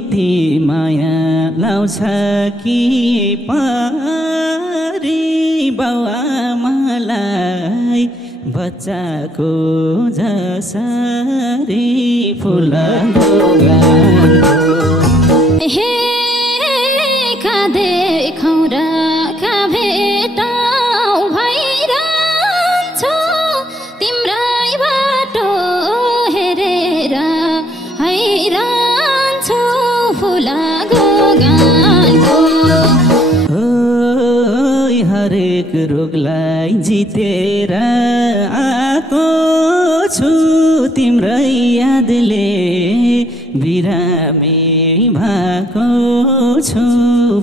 यति माया लाउँछ कि परी बाउआमालाई बच्चाको जसरी फुलको गानको हे कहाँ देखाउँ र कहाँ भेटाउँ भइरहन्छु तिम्रै बाटो हेरेर हैरान्छु फुलको गानको हरेक रोगलाई जितेर आएको छु तिम्रै यादले बिरामी भएको छु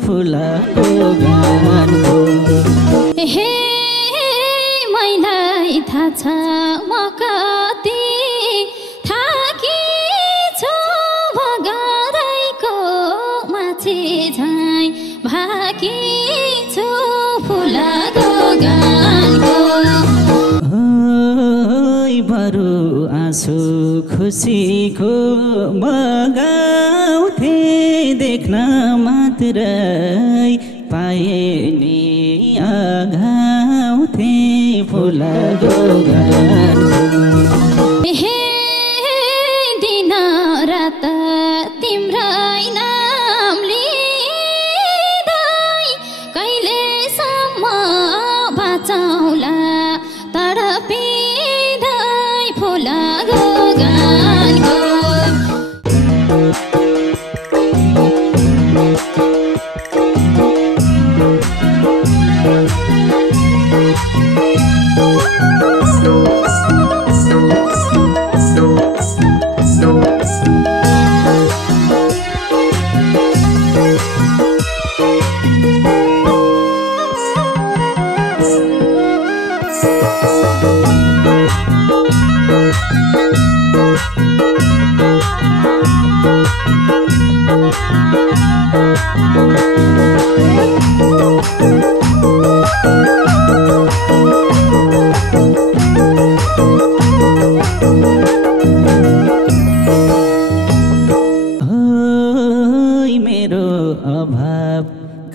फुलको गानको हे मैलाई थाहा छ म कति थाकी छु भगरैको माछी झैँ भाकी छु फुलको गानको बरु आँसु खुसीको बगाउँथे देख्न मात्रै पाए नि अगाउँथे फुलको गानको हे दिन रात तिम्रै नाम लिँदै कहिलेसम्म बाँचौँला तडपिँदै फुलको गानको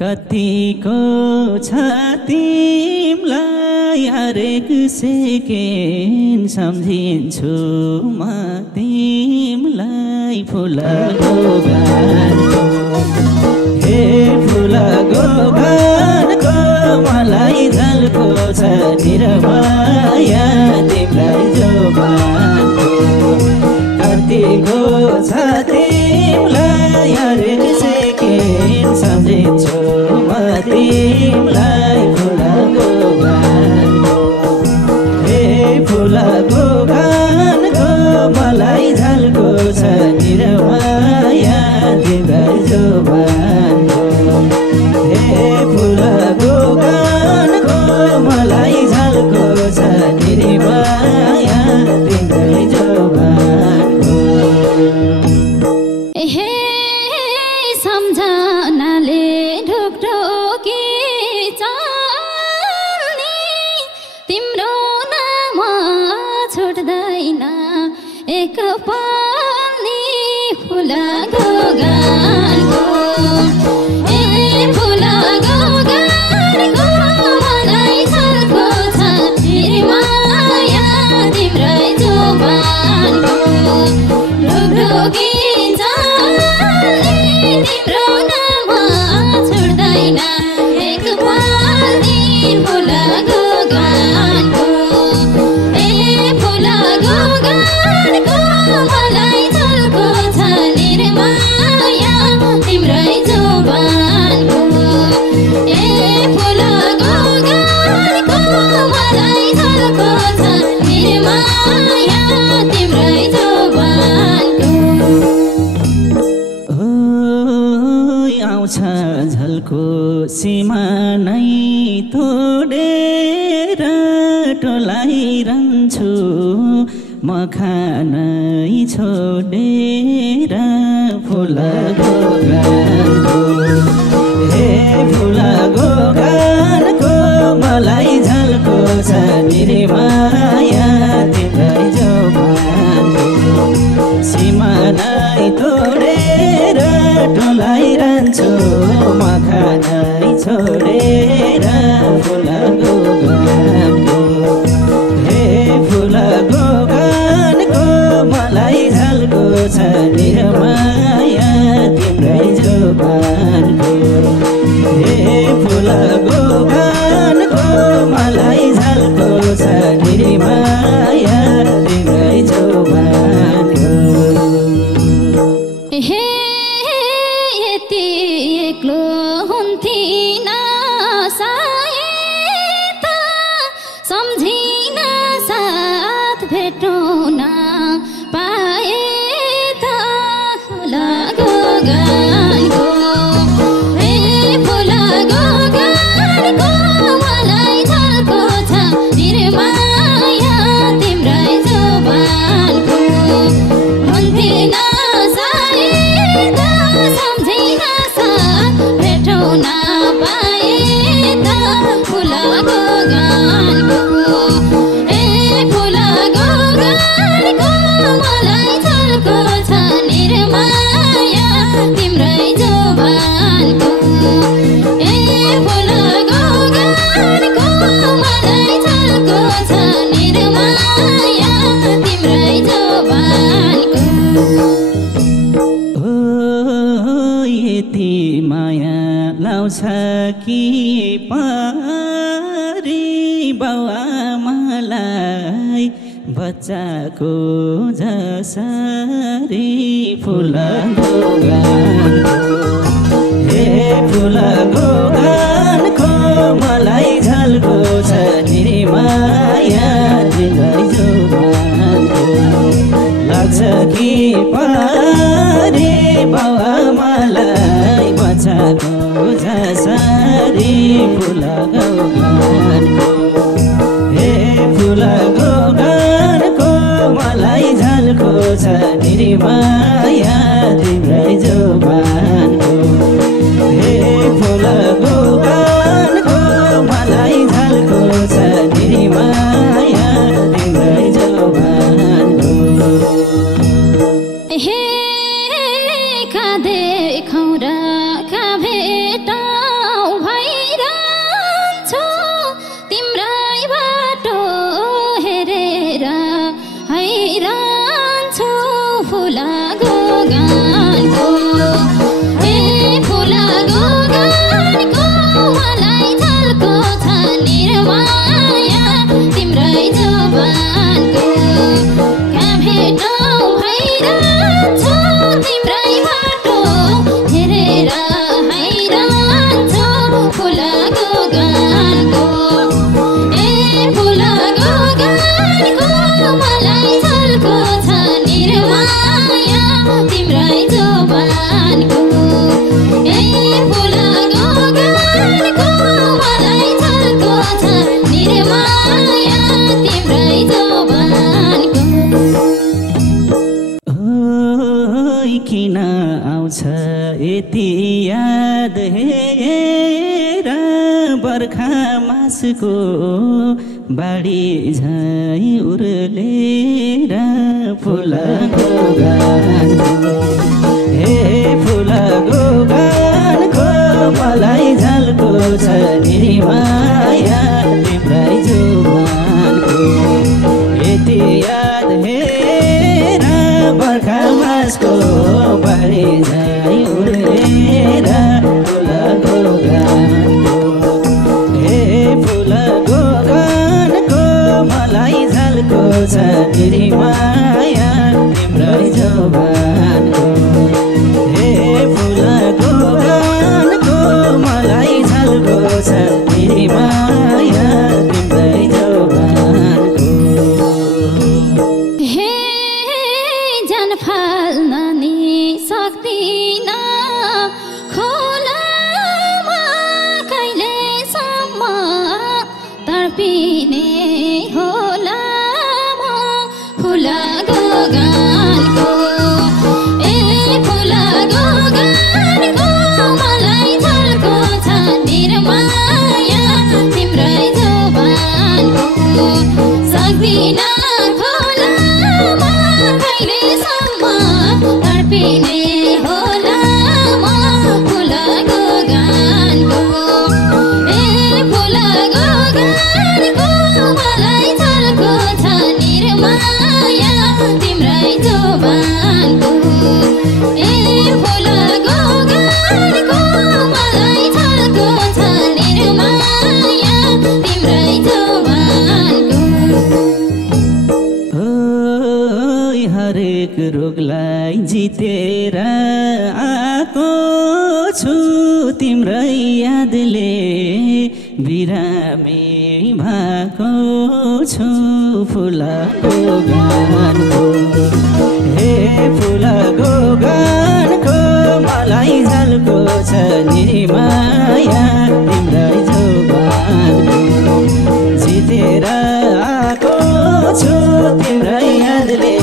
कतिको छ तिमलाई हरेक सेकेन्ड सम्झिन्छु म तिमलाई फुलको गानको हे फुलको गानको मलाई झल्को छ निरमाया तिमीलाई जोबानको कतिको छ तिमलाई हरेक सेकेन्ड सम्झिन्छु म तिमलाई फुलको गानको हे फुलको गानको मलाई झल्को छ निरमाया तिमीलाई जोबानको हे फुलको गानको मलाई झल्को छ निरमाया तिमीलाई जोबानको हे सम्झनाले ढोकढोकी चल्ने तिम्रो नाम छुट्दैन एक पाल्ने फुलको गानको ए फुलको गानको मलाई झल्को छ माया तिम्रै जोबानको ढोकढोकी तिम्रो नाम छुट्दैन एक पाल्ने फुलको गानको ए फुलको गानको मलाई झल्को छ निर्माया तिम्रै जोबानको ए फुलको गानको मलाई झल्को छ निर्माया तिम्रै जोबानको आउँछ झल्को सीमा नै तोडेर टोलाइरहन्छु म खानै छोडेर फुलको गानको हे फुलको गानको मलाई झल्को छ निर्माया तिमीलाई जोबानको सीमा नै तोडेर डोलाइरहन्छु मखानै छोडेर फुलको गानको हे फुलको गानको मलाई झल्को छ निर्माया तिम्रै जोबानको हे फुलको गानको मलाई झल्को छ निर्माया तिम्रै जोबानको हे यति एक्लो हुन्थिन सायद सम्झिन साथ भेटौँ न पाए त फुलको गानको हे फुलको गानको मलाई झल्को छ निर्माया तिम्रै जोबानको हुन्थिन सायद सम्झिन साथ भेटौँ न पाए त फुलको गानको ए फुलको गानको मलाई झल्को छ निर्माया तिम्रै जोबानको ए फुलको गानको मलाई झल्को छ निर्माया तिम्रै जोबानको यति माया लाउँछ कि परी बाउआमालाई बच्चाको जसरी फुलको गानको हे फुलको गानको मलाई झल्को छ निर्माया तिम्रै जोबानको लाग्छ कि परी बाउआमालाई बच्चाको जसरी फुलको गानको हे फुलको गानको मलाई झल्को छ निर्माया तिम्रै जोबानको हे फुलको गानको मलाई झल्को छ निर्माया तिम्रै जोबानको हे कहाँ देखौँ र कहाँ भेटौँ भइरहन्छु तिम्रै बाटो हेरेर हैरान्छु फुलको गानको हे फुलको गानको मलाई झल्को छ निर्माया तिम्रै जोबानको कहाँ भेटौँ भइरहन्छु तिम्रै बाटो हेरेर हैरान्छु फुलको गानको ए फुलको गानको मलाई झल्को छ निर्माया तिम्रै जोबानको ए फुलको गानको मलाई झल्को छ निर्माया तिम्रै जोबानको किन आउँछ यति याद हेर बर्खा मासको बाढी झै उर्लेर फुलको गानको हे फुलको गानको मलाई झल्को छ निर्माया तिम्रै जोबानको यति याद हेर बर्खा मासको बाढी झै उर्लेर फुलको गानको हे फुलको गानको मलाई झल्को छ निर्माया तिम्रै जोबानको हे फुलको गानको मलाई झल्को छ निर्माया तिम्रै जोबानको हे जन फाल्न नि सक्दिन खोलामा कहिलेसम्म तर्पिने होला म फुलको गानको ए फुलको गानको मलाई झल्को छ निर्माया तिम्रै जोबानको सक्दिन खोलामा कहिलेसम्म तर्पिने होला जितेर आएको छु तिम्रै यादले बिरामी भएको छु फुलको गानको हे फुलको गानको मलाई झल्को छ नि माया तिम्रै जोबानको जितेर आएको छु तिम्रै यादले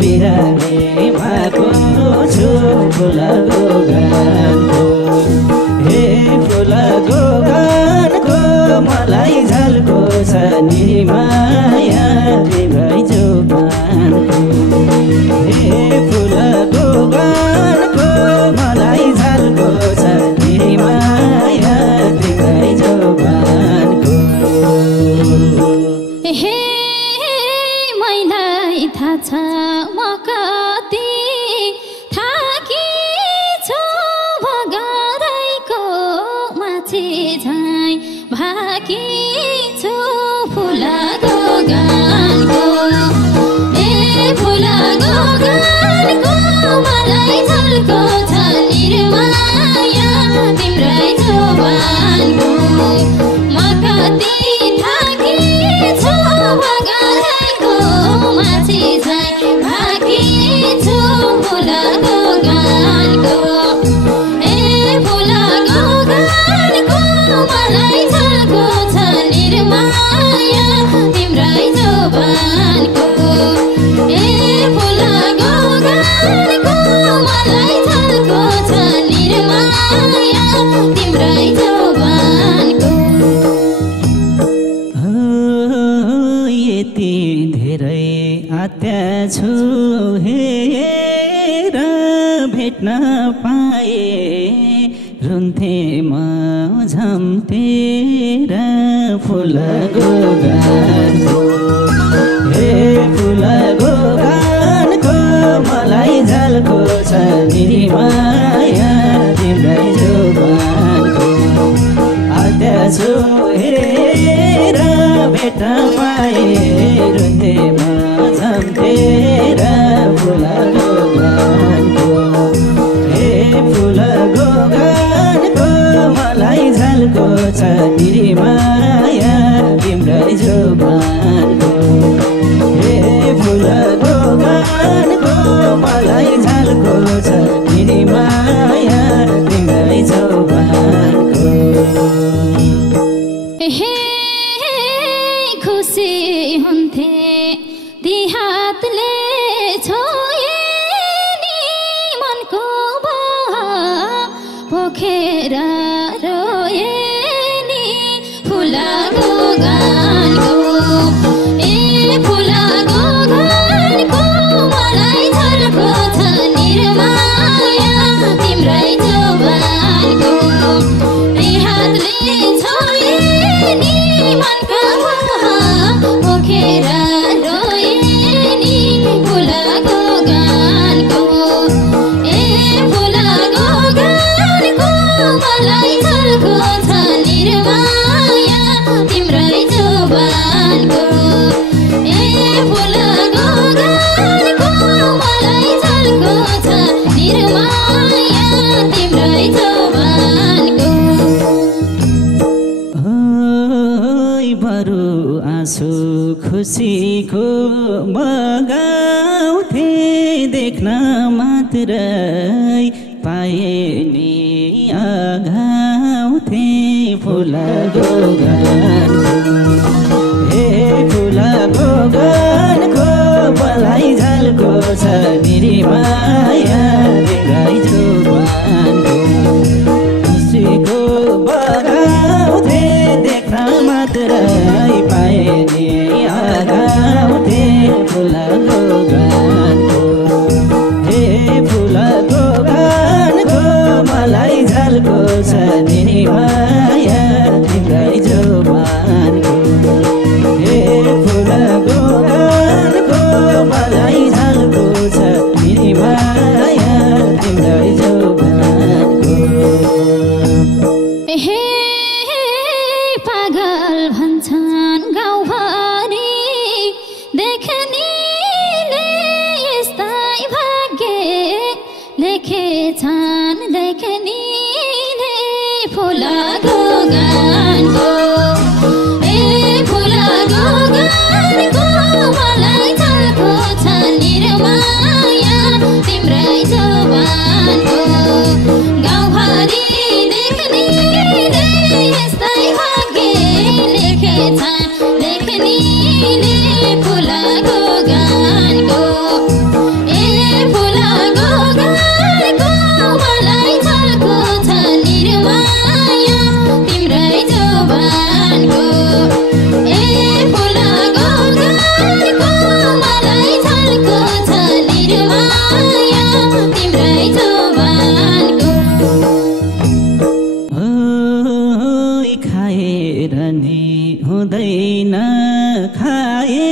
बिरामी भएको छु फुलको गानको हे फुलको गानको मलाई झल्को छ नि माया तिम्रै जोबानको हे फुलको गानको मलाई झल्को छ नि माया तिम्रै जोबानको हे मलाई थाहा छ म कति थाकिछु भगरैको माछे झैँ भाकिछु फुलको गानको ए फुलको गानको मलाई झल्को छ निर्माया तिम्रै जोबानको म कति थाकिछु भगरैको माछे झैँ भाकिछु फुलको गानको ए फुलको गानको मलाई झल्को छ निर्माया तिम्रै जोबानको ए फुलको गानको मलाई झल्को छ निर्माया तिम्रै जोबानको यति धेरै आत्या छु हेर भेट्न पाए रुन्थे म झम्टेर फुलको गानको हे फुलको गानको मलाई झल्को छ नि माया तिम्रै जोबानको आत्या छु हेर भेट्न पाए रुन्थे म झम्टेर फुलको गानको हे फुलको गानको मलाई झल्को छ नि माया तिम्रै जोबानको हे फुलको गानको मलाई झल्को छ नि माया तिम्रै जोबानको हे खुसी हुन्थे ती हातले छोए नि मनको पोखेर रोए नि फुलको गानको ए फुलको गानको मलाई झल्को छ निर्माया तिम्रै जोबानको ती हातले छोए नि मनको पोखेर रोए नि फुलको गानको ए फुलको गानको मलाई झल्को छ निर्माया तिम्रै जोबानको ए फुलको गानको मलाई झल्को छ निर्माया तिम्रै जोबानको बरु आँसु खुसीको बगाउँथे देख्न मात्रै पाए नि आगाउँथे फुलको गानको हे फुलको गानको मलाई झल्को छ नि माया तिम्रै जोबानको खुसीको बगाउँथे देख्न मात्रै पाए नि आगाउँथे फुलको गानको हे फुलको गानको मलाई झल्को छ नि माया तिम्रै जोबानको हे फुलको गानको मलाई झल्को छ नि माया तिम्रै जोबानको हे पागल भन्छन् गाउँभरि देख्नेले यस्तै भाग्य लेखेछन् लेखनीले फुलाको गानको ए फुलाको गानको मलाई छाएको छ निर्माया तिम्रै जोबानको गाउँभरि देख्नेले यस्तै भाग्य लेखेछन् लेख्नेले फुलाको गानको ए फुलाको गानको मलाई छाएको छ निर्माया तिम्रै जोबानको ए फुलाको गानको मलाई छाएको छ निर्माया तिम्रै जोबानको ओइ खाएर नि हुँदैन खाए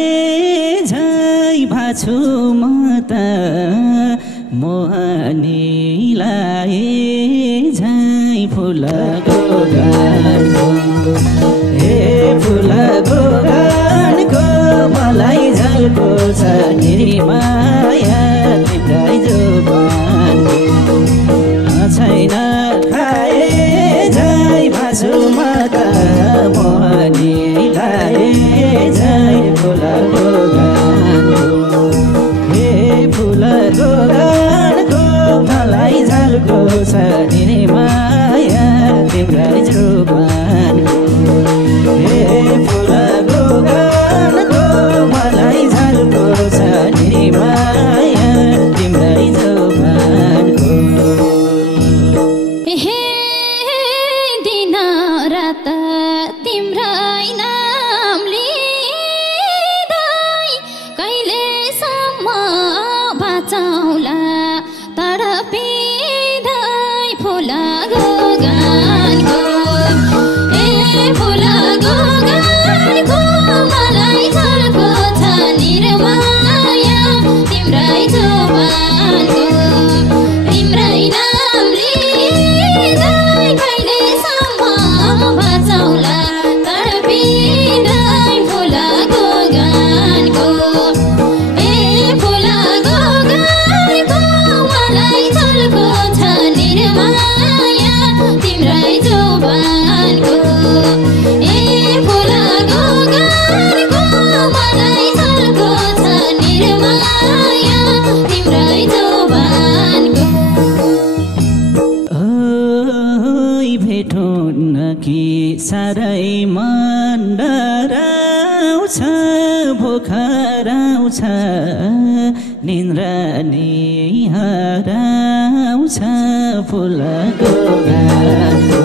झै भाछु म त मोहनीलाई झै फुलको गानको हे फुलको गानको मलाई झल्को छ निर्माया तिम्रै जोबानको छैन खाए झै भाछु म त मोहनीलाई झै फुलको गानको हे फुलको गानको मलाई झल्को छ निर्माया तिम्रै जोबानको हे फुलको गानको मलाई झल्को छ निर्माया तिम्रै जोबानको हे दिन रात तिम्रै नाम लिँदै कहिलेसम्म बाँचौला तडपिँदै फुलाको गानको ए फुलाको गानको मलाई झल्को छ निर्माया तिम्रै जोबानको तिम्रै नाम लिँदै कहिलेसम्म बाँचौला तडपिँदै फुलाको गानको ए फुलाको गानको मलाई झल्को छ निर्माया तिम्रै जोबानको ए फुलाको गानको मलाई झल्को छ निर्माया तिम्रै जोबानको ओइ भेटौँ कि साह्रै मन डराउँछ भोखराउँछ निन्द्रा नि हराउँछ फुलको गानको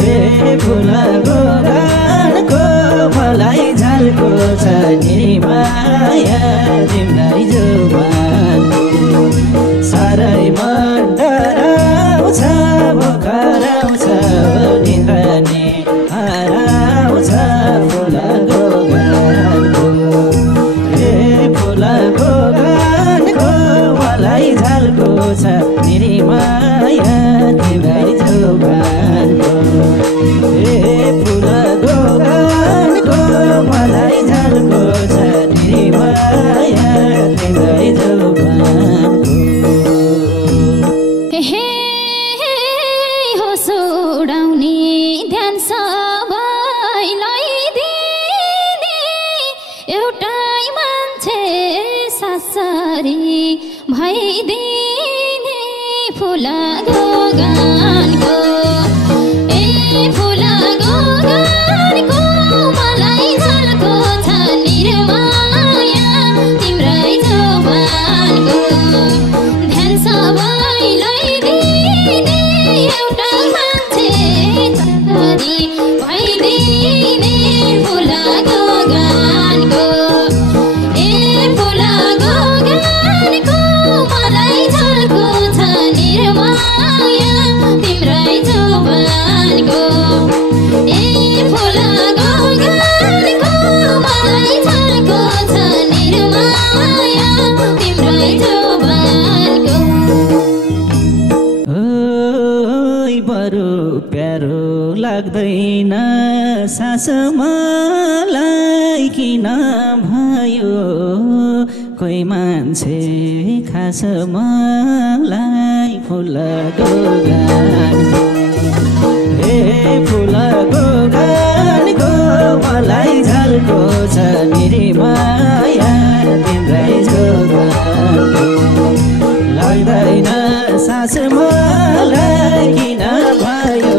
हे फुलको गानको मलाई झल्को छ निर्माया तिम्रै जोबानको साह्रै मन डराउँछ भोखराउँछ निन्द्रा नि हराउँछ फुलको गानको हे फुलको गानको मलाई झल्को छ निर्माया तिम्रै जोबानको हे फुलको गानको मलाई झल्को छ निर्माया तिम्रै जोबानको हे होस उडाउने ध्यान सबैलाई दिने एउटै मान्छे सासरी भइदिने फुलाको गानको ए फुलाको गानको मलाई झल्को छ निर्माया तिम्रै जोबानको ध्यान सबैलाई दिने एउटा मान्छे सासरी भइदिने फुलाको गानको ए फुलाको गानको मलाई झल्को छ निर्माया तिम्रै जोबानको ए फुलाको गानको मलाई झल्को छ निर्माया तिम्रै जोबानको ओइ बरु प्यारो लाग्दैन सास मलाई किन भयो कोही मान्छे खास मलाई फुलको गानको हे फुलको गानको मलाई झल्को छ मेरी माया तिम्रै जोगानको लाग्दैन सास मलाई किन भयो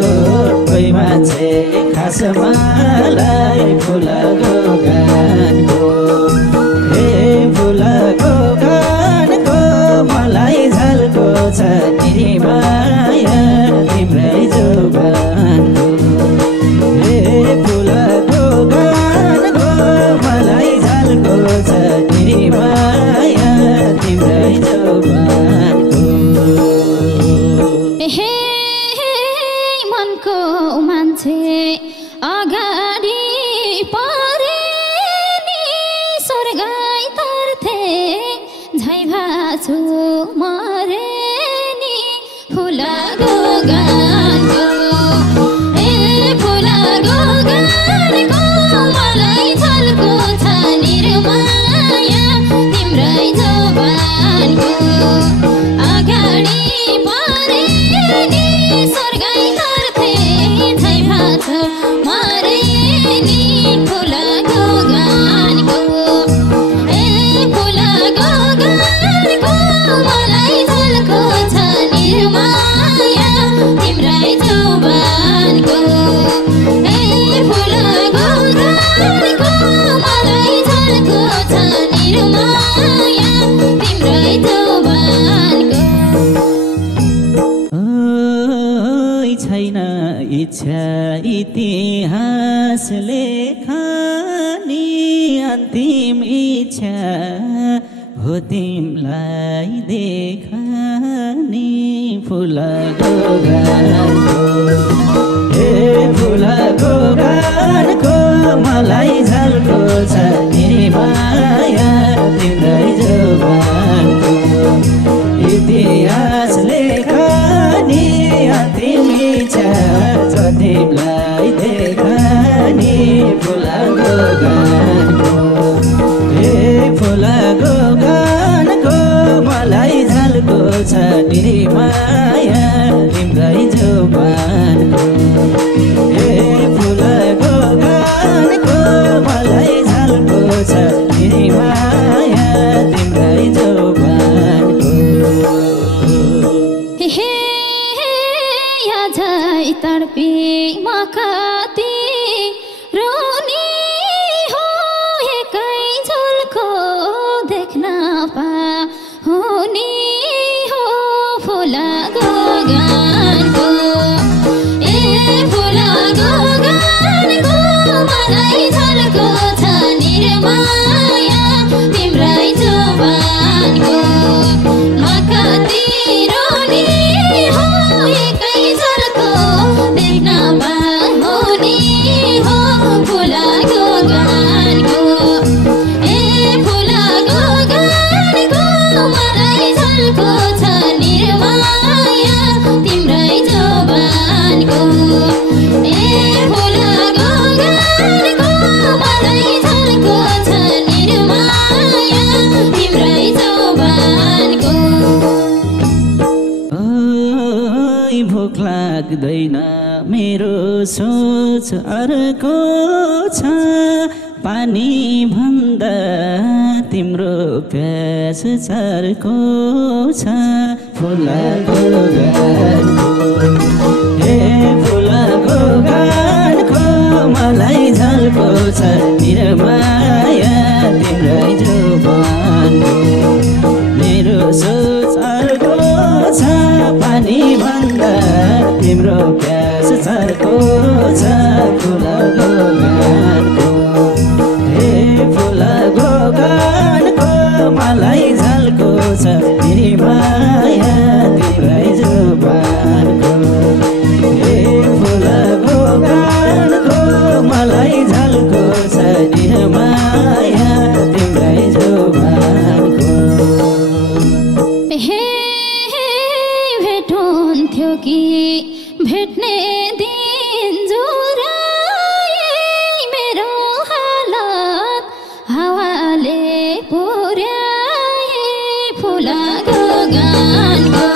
कोही मान्छे खास मलाई फुलको गानको हे फुलको गानको मलाई झल्को छ मेरी माया तिम्रै जोगानको हे फुलको गानको मलाई झल्को छ मेरी माया तिम्रै जोगानको हे मनको मान्छे अगाडि परे नि स्वर्गै तर्थे झै भाछु मरे नि फुलको गानको हे फुलको गानको मलाई झल्को छ निर्माया तिम्रै जोबानको अगाडि परे नि स्वर्गै तर्थे झै भाछु मरे नि फुलको गानको हे फुलको गानको मलाई झल्को छ निर्माया तिम्रै जोबानको हे फुलको गानको मलाई झल्को छ निर्माया तिम्रै जोबानको छैन इच्छा इतिहास लेखनी अन्तिम इच्छा हो तिमलाई देखनी फुलको गानको हे फुलको गानको मलाई झल्को छ मेरी माया तिम्रै जोगानको इतिहास लेखनी अन्तिम इच्छा छ तिमीलाई देखनी फुलको गानको हे फुलको गानको मलाई झल्को छ मेरी माया तिम्रै जोगानको हे फुलको गानको मलाई झल्को छ मेरी माया तिम्रै जोगानको हे याझै तडपी मकाती रोनी हो एकै झल्को देख्न पाहुनी हो फुलको गानको ए फुलको गानको मलाई झल्को छ निर्माया तिम्रै जोबानको मकाती रोनी हो एकै झल्को देख्न पाहुनी हो फुलको गानको ए फुलको गानको मलाई झल्को छ निर्माया तिम्रै जोबानको ए फुलको गानको मलाई झल्को छ निर्माया तिम्रै जोबानको भोक लाग्दैन मेरो सोच अर्को छ पानी भन्दा तिम्रो प्यास चर्को छ फुलको गानको हे फुलको गानको मलाई झल्को छ निर्माया तिम्रै जोबानको मेरो सोच अर्को छ पानी भन्दा तिम्रो प्यास चर्को छ फुलको गानको हे फुलको गानको मलाई झल्को छ मेरी माया तिम्रै जोबानको हे फुलको गानको मलाई झल्को छ निर्माया तिम्रै जोबानको हे भेटुन्थ्यो कि भेट्ने दिन जुराए मेरो हालत हावाले पुर्याए फुलको गानको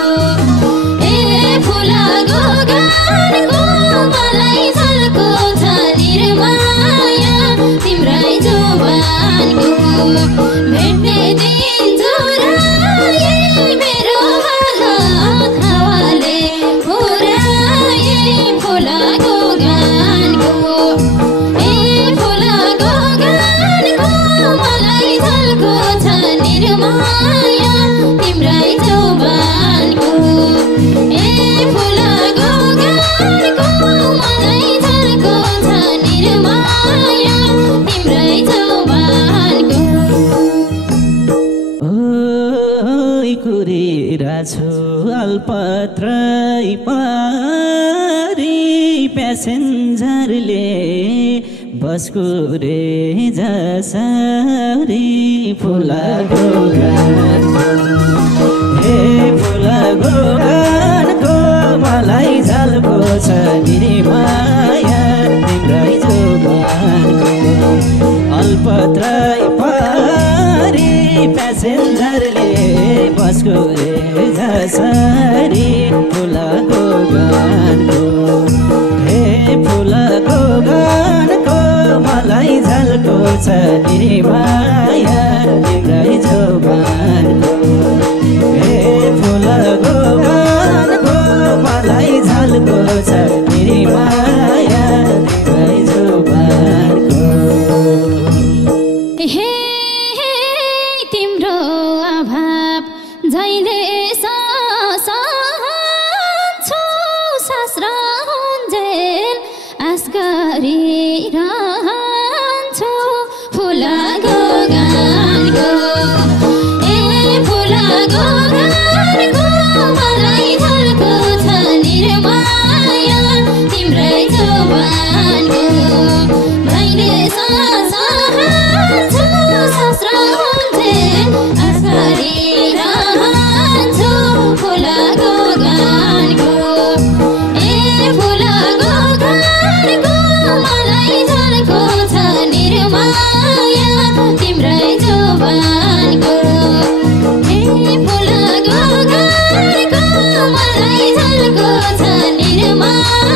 छु अल्पत्रै पारी प्यासेन्जरले बसको रे जसरी फुलाको गानको हे फुलाको गानको मलाई झल्को छ नि माया तिम्रै जोबानको अल्पत्रै पारी प्यासेन्जरले बसको रे जसरी फुलाको गानको हे फुलाको गानको मलाई झल्को छ नि माया तिम्रै जोबानको हे फुलाको गानको मलाई झल्को छ नि माया तिम्रै जोबानको हे तिम्रो अभाव जहिले सहन्छु सास रहन्जेल आस गरिरहन्छु फुलाको गानको ए फुलाको गानको मलाई झल्को छ निर्माया तिम्रै जोबानको मैले सहन्छु सास रहन्जेल आस गरिरहन्छु फुलाको गानको ए फुलाको गानको मलाई झल्को छ निर्माया तिम्रै जोबानको ए फुलाको गानको मलाई झल्को छ निर्माया